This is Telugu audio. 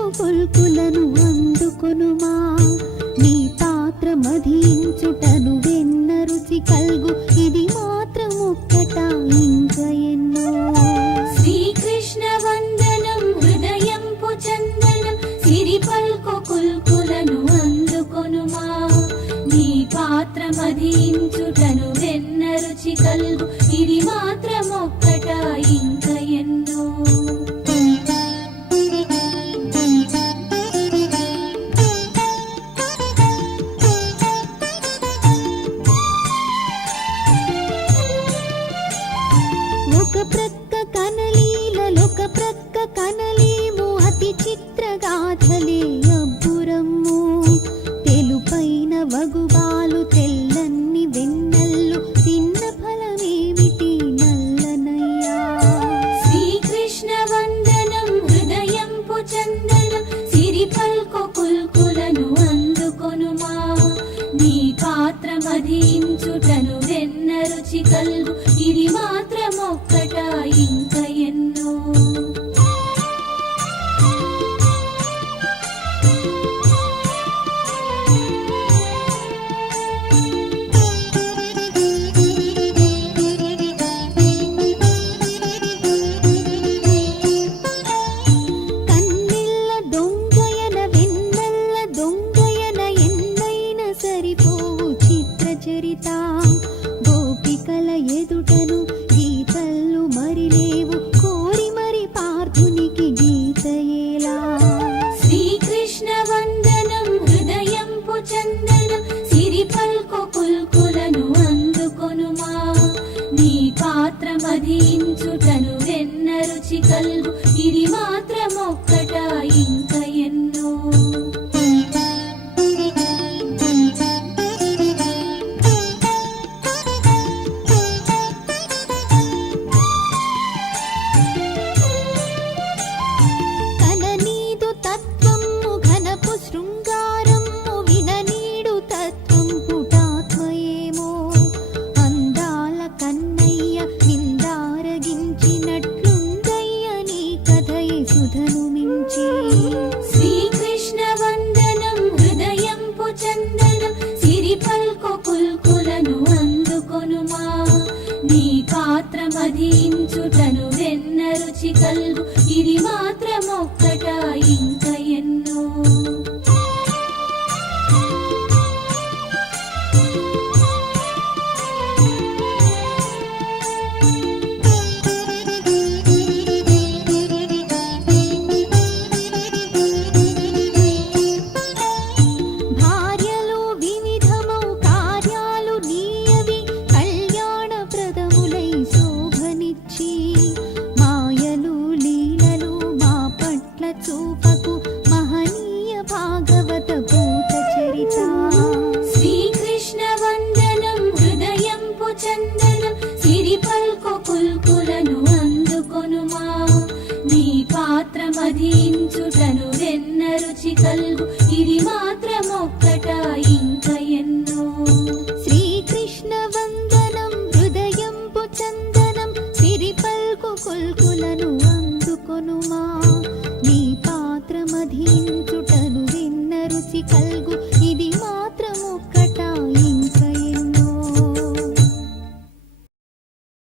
కొరకు కొల్పులను అందుకొనుమా? నీ పాత్ర మధించుటను వెన్న రుచి కల్గు. ఇది మాత్రం ఒక్కట ఇంకా ఎన్నో? శ్రీకృష్ణ వందనం హృదయంపు చందనం సిరి పల్కు కొల్పులను అందుకొనుమా? నీ పాత్ర మధించుటను వెన్న రుచి కల్గు. నీ పాత్రమధించుటను వెన్న రుచి కల్లు tell you ఆరాధించుటను వెన్న రుచి కల్గు. ఇది మాత్రమొక్కట ఇంక ఎన్నో. శ్రీకృష్ణ వందనం హృదయంపు చందనం సిరిపల్కు కొల్కులను అందుకొనుమా. నీ పాత్రమధీంచుటను వెన్న రుచి కల్గు.